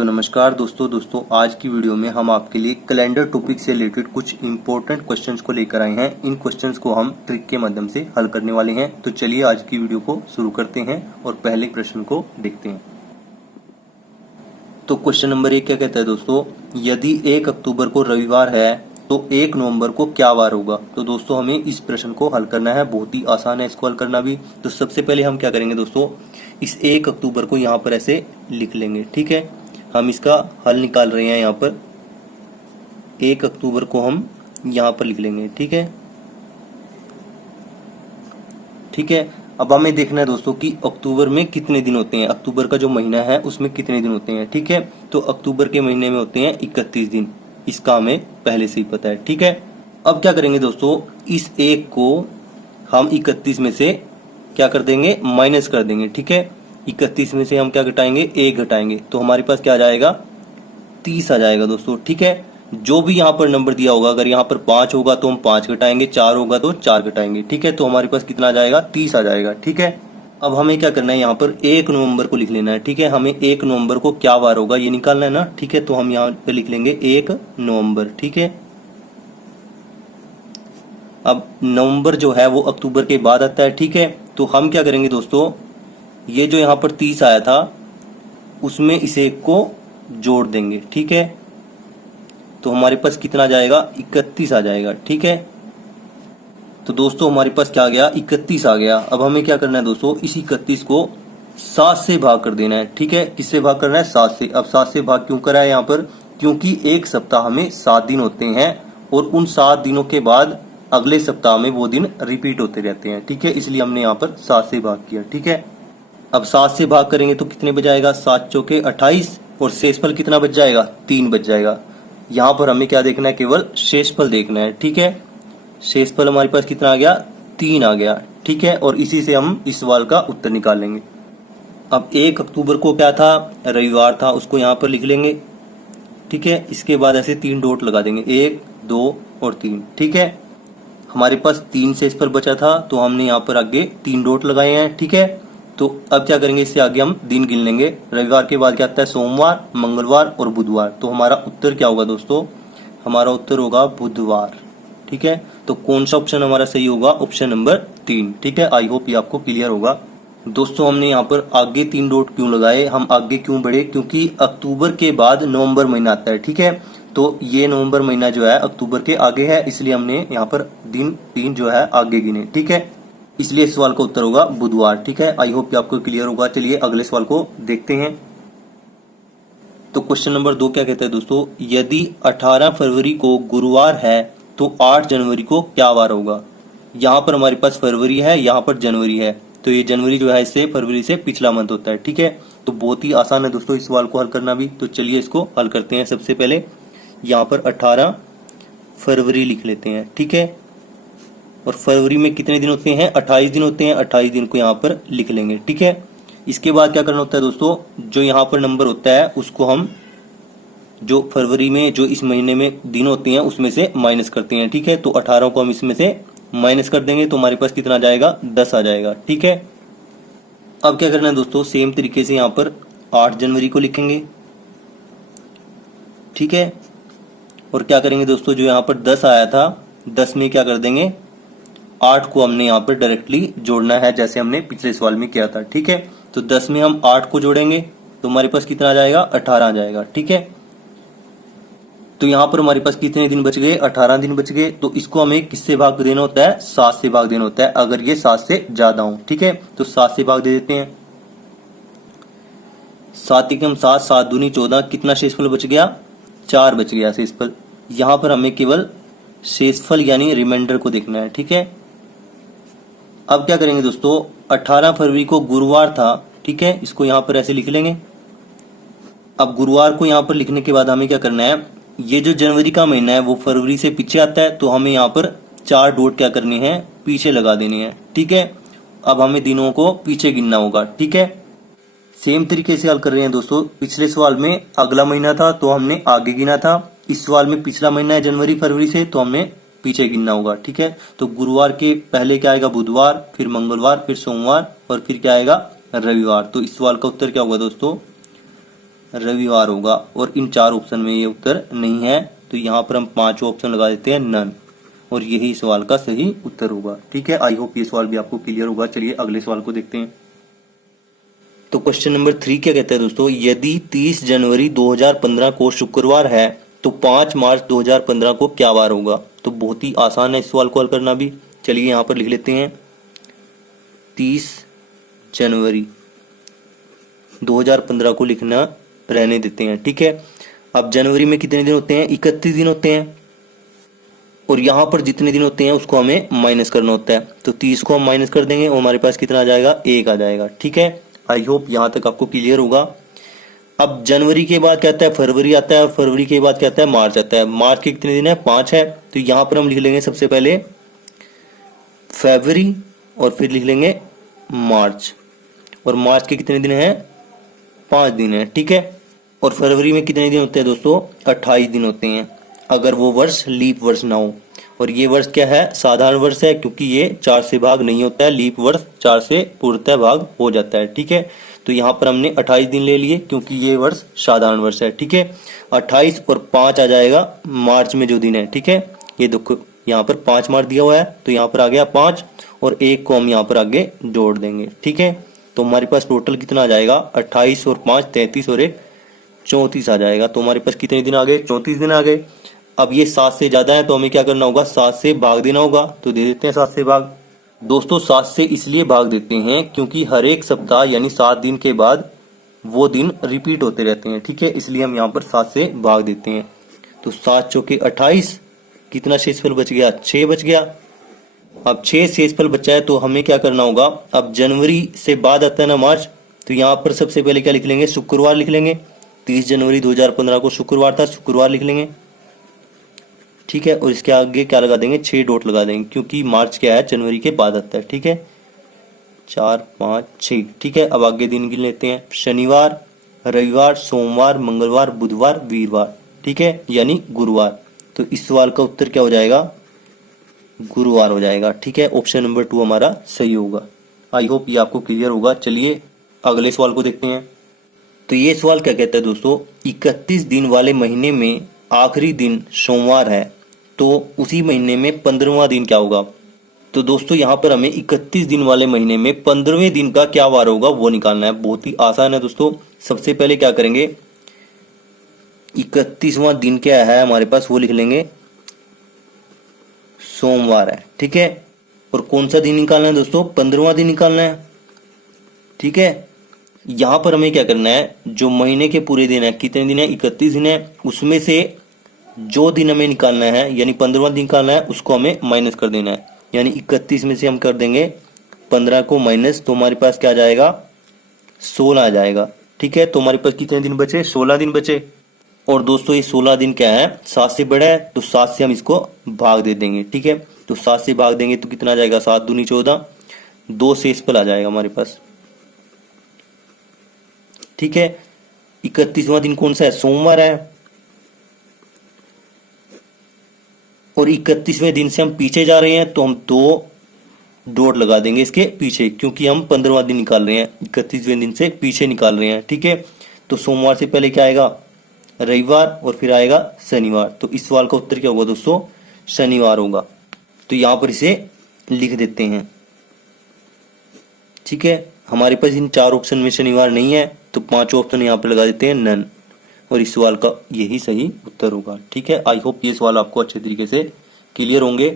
तो नमस्कार दोस्तों आज की वीडियो में हम आपके लिए कैलेंडर टॉपिक से रिलेटेड कुछ इंपॉर्टेंट क्वेश्चंस को लेकर आए हैं। इन क्वेश्चंस को हम ट्रिक के माध्यम से हल करने वाले हैं। तो चलिए आज की वीडियो को शुरू करते हैं और पहले प्रश्न को देखते हैं। तो क्वेश्चन नंबर 1 क्या कहता है दोस्तों, यदि 1 अक्टूबर को रविवार है तो 1 नवंबर को क्या वार होगा। तो दोस्तों हमें इस प्रश्न को हल करना है, बहुत ही आसान है इसको हल करना भी। तो सबसे पहले हम क्या करेंगे दोस्तों, इस 1 अक्टूबर को यहाँ पर ऐसे लिख लेंगे। ठीक है, हम इसका हल निकाल रहे हैं। यहाँ पर 1 अक्टूबर को हम यहाँ पर लिख लेंगे। ठीक है, अब हमें देखना है दोस्तों कि अक्टूबर में कितने दिन होते हैं, अक्टूबर का जो महीना है उसमें कितने दिन होते हैं। ठीक है, तो अक्टूबर के महीने में होते हैं 31 दिन, इसका हमें पहले से ही पता है। ठीक है, अब क्या करेंगे दोस्तों, इस 1 को हम 31 में से क्या कर देंगे, माइनस कर देंगे। ठीक है, 31 में से हम क्या घटाएंगे, 1 घटाएंगे, तो हमारे पास क्या आ जाएगा, 30 आ जाएगा दोस्तों। ठीक है, जो भी यहाँ पर नंबर दिया होगा, अगर यहाँ पर 5 होगा तो हम 5 घटाएंगे, 4 होगा तो 4 घटाएंगे। ठीक है, तो हमारे पास कितना आ जाएगा, 30 आ जाएगा। ठीक है, अब हमें क्या करना है, यहाँ पर 1 नवंबर को लिख लेना है। ठीक है, हमें 1 नवंबर को क्या वार होगा ये निकालना है ना। ठीक है, तो हम यहाँ पे लिख लेंगे 1 नवंबर। ठीक है, अब नवंबर जो है वो अक्टूबर के बाद आता है। ठीक है, तो हम क्या करेंगे दोस्तों, ये जो यहाँ पर 30 आया था उसमें इस 1 को जोड़ देंगे। ठीक है, तो हमारे पास कितना आ जाएगा, 31 आ जाएगा। ठीक है, तो दोस्तों हमारे पास क्या आ गया, 31 आ गया। अब हमें क्या करना है दोस्तों, इस 31 को 7 से भाग कर देना है। ठीक है, किससे भाग करना है, 7 से। अब 7 से भाग क्यों करा है यहाँ पर, क्योंकि एक सप्ताह में 7 दिन होते हैं और उन 7 दिनों के बाद अगले सप्ताह में वो दिन रिपीट होते रहते हैं। ठीक है, इसलिए हमने यहाँ पर 7 से भाग किया। ठीक है, अब 7 से भाग करेंगे तो कितने बच जाएगा, 7 चौके 28 और शेषफल कितना बच जाएगा, 3 बच जाएगा। यहाँ पर हमें क्या देखना है, केवल शेषफल देखना है। ठीक है, शेषफल हमारे पास कितना आ गया, 3 आ गया। ठीक है, और इसी से हम इस सवाल का उत्तर निकाल लेंगे। अब 1 अक्टूबर को क्या था, रविवार था, उसको यहाँ पर लिख लेंगे। ठीक है, इसके बाद ऐसे 3 डॉट लगा देंगे, 1 2 और 3। ठीक है, हमारे पास 3 शेषफल बचा था तो हमने यहाँ पर आगे 3 डॉट लगाए हैं। ठीक है, तो अब क्या करेंगे, इससे आगे हम दिन गिन लेंगे। रविवार के बाद क्या आता है, सोमवार, मंगलवार और बुधवार। तो हमारा उत्तर क्या होगा दोस्तों, हमारा उत्तर होगा बुधवार। ठीक है, तो कौन सा ऑप्शन हमारा सही होगा, ऑप्शन नंबर 3। ठीक है, आई होप ये आपको क्लियर होगा। दोस्तों हमने यहाँ पर आगे 3 डॉट क्यों लगाए, हम आगे क्यों बढ़े, क्योंकि अक्टूबर के बाद नवंबर महीना आता है। ठीक है, तो ये नवंबर महीना जो है अक्टूबर के आगे है, इसलिए हमने यहाँ पर दिन 3 जो है आगे गिने। ठीक है, इसलिए इस सवाल का उत्तर होगा बुधवार। ठीक है, आई होप आपको क्लियर होगा। चलिए अगले सवाल को देखते हैं। तो क्वेश्चन नंबर 2 क्या कहता है दोस्तों, यदि 18 फरवरी को गुरुवार है तो 8 जनवरी को क्या वार होगा। यहाँ पर हमारे पास फरवरी है, यहाँ पर जनवरी है, तो ये जनवरी जो है इससे फरवरी से पिछला मंथ होता है। ठीक है, तो बहुत ही आसान है दोस्तों इस सवाल को हल करना भी। तो चलिए इसको हल करते हैं। सबसे पहले यहाँ पर 18 फरवरी लिख लेते हैं। ठीक है, और फरवरी में कितने दिन होते हैं, 28 दिन होते हैं, 28 दिन को यहाँ पर लिख लेंगे। ठीक है, इसके बाद क्या करना होता है दोस्तों, जो यहाँ पर नंबर होता है उसको हम जो फरवरी में जो इस महीने में दिन होते हैं उसमें से माइनस करते हैं। ठीक है, तो 18 को हम इसमें से माइनस कर देंगे तो हमारे पास कितना आ जाएगा, 10 आ जाएगा। ठीक है, अब क्या करना है दोस्तों, सेम तरीके से यहाँ पर 8 जनवरी को लिखेंगे। ठीक है, और क्या करेंगे दोस्तों, जो यहाँ पर 10 आया था, 10 में क्या कर देंगे, 8 को हमने यहाँ पर डायरेक्टली जोड़ना है जैसे हमने पिछले सवाल में किया था। ठीक है, तो 10 में हम 8 को जोड़ेंगे तो हमारे पास कितना आ जाएगा, 18 आ जाएगा। ठीक है, तो यहाँ पर हमारे पास कितने दिन बच गए, 18 दिन बच गए। तो इसको हमें किससे भाग देना होता है, 7 से भाग देना होता है, अगर ये 7 से ज्यादा हो। ठीक है, तो 7 से भाग दे देते हैं। 7 एकम 7, 7 दूनी 14, कितना शेषफल बच गया, 4 बच गया शेषफल। यहाँ पर हमें केवल शेषफल यानी रिमाइंडर को देखना है। ठीक है, अब क्या करेंगे दोस्तों, 18 फरवरी को गुरुवार था। ठीक है, इसको यहाँ पर ऐसे लिख लेंगे। अब गुरुवार को यहाँ पर लिखने के बाद हमें क्या करना है, ये जो जनवरी का महीना है वो फरवरी से पीछे आता है, तो हमें यहाँ पर 4 डॉट क्या करने हैं, पीछे लगा देने हैं। ठीक है, अब हमें दिनों को पीछे गिनना होगा। ठीक है, सेम तरीके से हल कर रहे हैं दोस्तों। पिछले सवाल में अगला महीना था तो हमने आगे गिना था, इस सवाल में पिछला महीना है जनवरी फरवरी से, तो हमने पीछे गिनना होगा। ठीक है, तो गुरुवार के पहले क्या आएगा, बुधवार, फिर मंगलवार, फिर सोमवार और फिर क्या आएगा, रविवार। तो इस सवाल का उत्तर क्या होगा दोस्तों, रविवार होगा, और इन 4 ऑप्शन में ये उत्तर नहीं है, तो यहाँ पर हम 5 ऑप्शन लगा देते हैं नन, और यही सवाल का सही उत्तर होगा। ठीक है, आई होप ये सवाल भी आपको क्लियर होगा। चलिए अगले सवाल को देखते हैं। तो क्वेश्चन नंबर 3 क्या कहता है दोस्तों, यदि 30 जनवरी 2015 को शुक्रवार है तो 5 मार्च 2015 को क्या वार होगा। तो बहुत ही आसान है इस सवाल को हल करना भी। चलिए यहाँ पर लिख लेते हैं 30 जनवरी 2015 को लिखना रहने देते हैं। ठीक है, अब जनवरी में कितने दिन होते हैं, 31 दिन होते हैं, और यहाँ पर जितने दिन होते हैं उसको हमें माइनस करना होता है। तो 30 को हम माइनस कर देंगे और हमारे पास कितना आ जाएगा, 1 आ जाएगा। ठीक है, आई होप यहाँ तक आपको क्लियर होगा। अब जनवरी के बाद क्या आता है, फरवरी आता है, और फरवरी के बाद क्या आता है, मार्च आता है। मार्च के कितने दिन है, 5 है। तो यहाँ पर हम लिख लेंगे सबसे पहले फरवरी, और फिर लिख लेंगे मार्च, और मार्च के कितने दिन है, 5 दिन है। ठीक है, और फरवरी में कितने दिन होते हैं दोस्तों, 28 दिन होते हैं, अगर वो वर्ष लीप वर्ष ना हो। और ये वर्ष क्या है, साधारण वर्ष है, क्योंकि ये 4 से भाग नहीं होता है, लीप वर्ष 4 से पूर्णतः भाग हो जाता है। ठीक है, तो यहाँ पर हमने 28 दिन ले लिए क्योंकि ये वर्ष साधारण वर्ष है। ठीक है, 28 और 5 आ जाएगा मार्च में जो दिन है। ठीक है, ये देखो यहाँ पर 5 मार्च दिया हुआ है, तो यहाँ पर आ गया 5, और 1 को हम यहाँ पर आगे जोड़ देंगे। ठीक है, तो हमारे पास टोटल कितना आ जाएगा, 28 और 5 33, और 1 34 आ जाएगा। तो हमारे पास कितने दिन आ गए, 34 दिन आ गए। अब ये 7 से ज्यादा है तो हमें क्या करना होगा, 7 से भाग देना होगा। तो दे देते हैं 7 से भाग। दोस्तों 7 से इसलिए भाग देते हैं क्योंकि हर एक सप्ताह यानी 7 दिन के बाद वो दिन रिपीट होते रहते हैं। ठीक है, इसलिए हम यहाँ पर 7 से भाग देते हैं। तो 7 चौके 28, कितना शेषफल बच गया, 6 बच गया। अब 6 शेषफल बचा है तो हमें क्या करना होगा, अब जनवरी से बाद आता है ना मार्च, तो यहाँ पर सबसे पहले क्या लिख लेंगे, शुक्रवार लिख लेंगे। 30 जनवरी 2015 को शुक्रवार था, शुक्रवार लिख लेंगे। ठीक है, और इसके आगे क्या लगा देंगे, 6 डॉट लगा देंगे, क्योंकि मार्च क्या है, जनवरी के बाद आता है। ठीक है, 4 5 6। ठीक है, अब आगे दिन गिन लेते हैं, शनिवार, रविवार, सोमवार, मंगलवार, बुधवार, वीरवार। ठीक है, यानी गुरुवार। तो इस सवाल का उत्तर क्या हो जाएगा, गुरुवार हो जाएगा। ठीक है, ऑप्शन नंबर 2 हमारा सही होगा। आई होप ये आपको क्लियर होगा। चलिए अगले सवाल को देखते हैं। तो ये सवाल क्या कहता है दोस्तों, 31 दिन वाले महीने में आखिरी दिन सोमवार है, तो उसी महीने में 15वां दिन क्या होगा। तो दोस्तों यहाँ पर हमें 31 दिन वाले महीने में 15वें दिन का क्या वार होगा वो निकालना है। बहुत ही आसान है दोस्तों। सबसे पहले क्या करेंगे, 31वां दिन क्या है हमारे पास, वो लिख लेंगे सोमवार है। ठीक है, और कौन सा दिन निकालना है दोस्तों, 15वां दिन निकालना है। ठीक है, यहाँ पर हमें क्या करना है, जो महीने के पूरे दिन है, कितने दिन है, 31 दिन है, उसमें से जो दिन हमें निकालना है यानी 15वां दिन निकालना है, उसको हमें माइनस कर देना है। यानी 31 में से हम कर देंगे 15 को माइनस, तो हमारे पास क्या आ जाएगा, 16 आ जाएगा। ठीक है, तो हमारे पास कितने दिन बचे, 16 दिन बचे। और दोस्तों ये 16 दिन क्या है, 7 से बड़ा है, तो 7 से हम इसको भाग दे देंगे। ठीक है, तो 7 से भाग देंगे तो कितना आ जाएगा, 7 दूनी 14, 2 शेषफल आ जाएगा हमारे पास। ठीक है, 31वां दिन कौन सा है, सोमवार है, और 31वें दिन से हम पीछे जा रहे हैं, तो हम 2 डॉट लगा देंगे इसके पीछे, क्योंकि हम 15वां दिन निकाल रहे हैं, 31वें दिन से पीछे निकाल रहे हैं। ठीक है, तो सोमवार से पहले क्या आएगा, रविवार, और फिर आएगा शनिवार। तो इस सवाल का उत्तर क्या होगा दोस्तों, शनिवार होगा। तो यहां पर इसे लिख देते हैं। ठीक है, हमारे पास इन 4 ऑप्शन में शनिवार नहीं है, तो 5 ऑप्शन यहाँ पर लगा देते हैं नन, और इस सवाल का यही सही उत्तर होगा। ठीक है, आई होप ये सवाल आपको अच्छे तरीके से क्लियर होंगे।